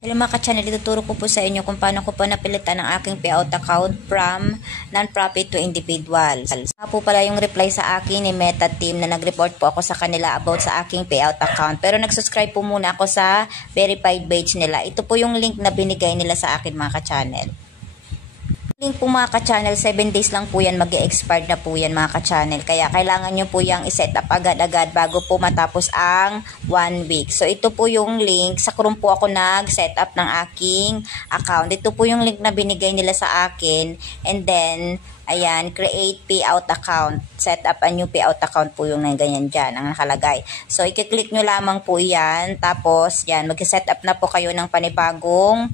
Hello mga ka-channel, ituturo ko po sa inyo kung paano ko po napilitan ang aking payout account from non-profit to individual. Po pala yung reply sa akin ni Meta Team na nag-report po ako sa kanila about sa aking payout account. Pero nag-subscribe po muna ako sa verified page nila. Ito po yung link na binigay nila sa akin mga ka-channel. Link po mga ka-channel, 7 days lang po yan, mag-e-expire na po yan mga ka-channel. Kaya kailangan nyo po yung iset up agad-agad bago po matapos ang 1 week. So ito po yung link, sa Chrome po ako nag-set up ng aking account. Ito po yung link na binigay nila sa akin. And then, ayan, create payout account. Set up a new payout account po yung ganyan dyan, ang nakalagay. So i-click nyo lamang po yan. Tapos, yan, mag-set up na po kayo ng panibagong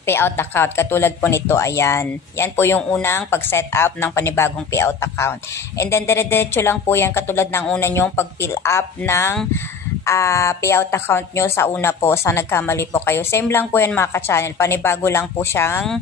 payout account katulad po nito, ayan. Yan po yung unang pag-set up ng panibagong payout account. And then dire-diretso lang po yan katulad ng una nyong pag-fill up ng payout account nyo sa una po sa nagkamali po kayo. Same lang po yan mga ka-channel. Panibago lang po siyang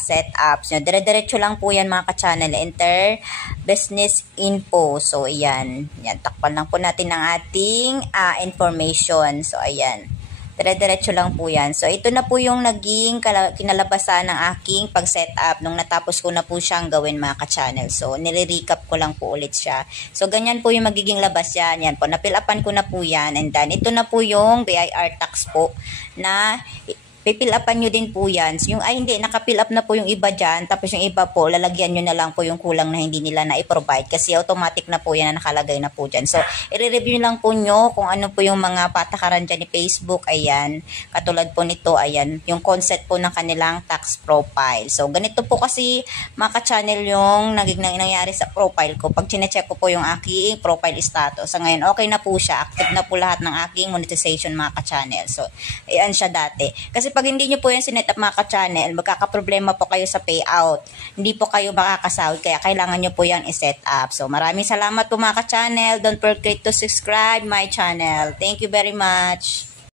set up. So, dire-diretso lang po yan mga ka-channel. Enter business info. So ayan. Yan, takpan lang po natin ng ating information. So ayan. Dire-diretso lang po yan. So, ito na po yung naging kinalabasan ng aking pag-set up nung natapos ko na po siyang gawin mga ka-channel. So, nire-recap ko lang po ulit siya. So, ganyan po yung magiging labas yan. Yan po, napil-upan ko na po yan. And then, ito na po yung BIR tax po na pipil upan nyo din po yan. Yung, hindi, nakapil up na po yung iba dyan. Tapos yung iba po, lalagyan nyo na lang po yung kulang na hindi nila na-provide. Kasi automatic na po yan na nakalagay na po dyan. So, i-review lang po nyo kung ano po yung mga patakaran dyan ni Facebook. Ayan. Katulad po nito, ayan. Yung concept po ng kanilang tax profile. So, ganito po kasi mga ka-channel yung nangyari sa profile ko. Pag chinecheck ko po yung aking profile status. So, ngayon, okay na po siya. Active na po lahat ng aking monetization mga ka-channel. So, ayan siya dati. Kasi pag hindi nyo po yan sinet up mga ka-channel, magkakaproblema po kayo sa payout. Hindi po kayo makakasahod, kaya kailangan nyo po yan i-set up. So, maraming salamat po mga ka-channel. Don't forget to subscribe my channel. Thank you very much.